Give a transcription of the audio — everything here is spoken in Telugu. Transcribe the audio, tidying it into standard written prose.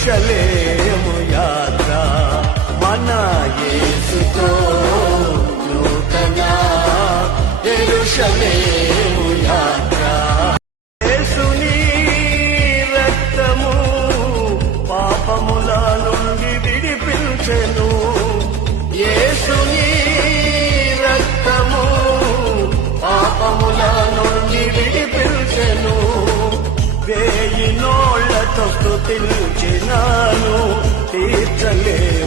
యెరూషలేము యాత్ర మన యేసుతో నూతన యెరూషలేము యాత్ర. యేసుని రక్తము పాపముల నుండి విడిపించెను. యేసుని రక్తము పాపముల నుండి విడిపించెను. వేయి నోళ్లతో స్తుతించినాను తీర్చలే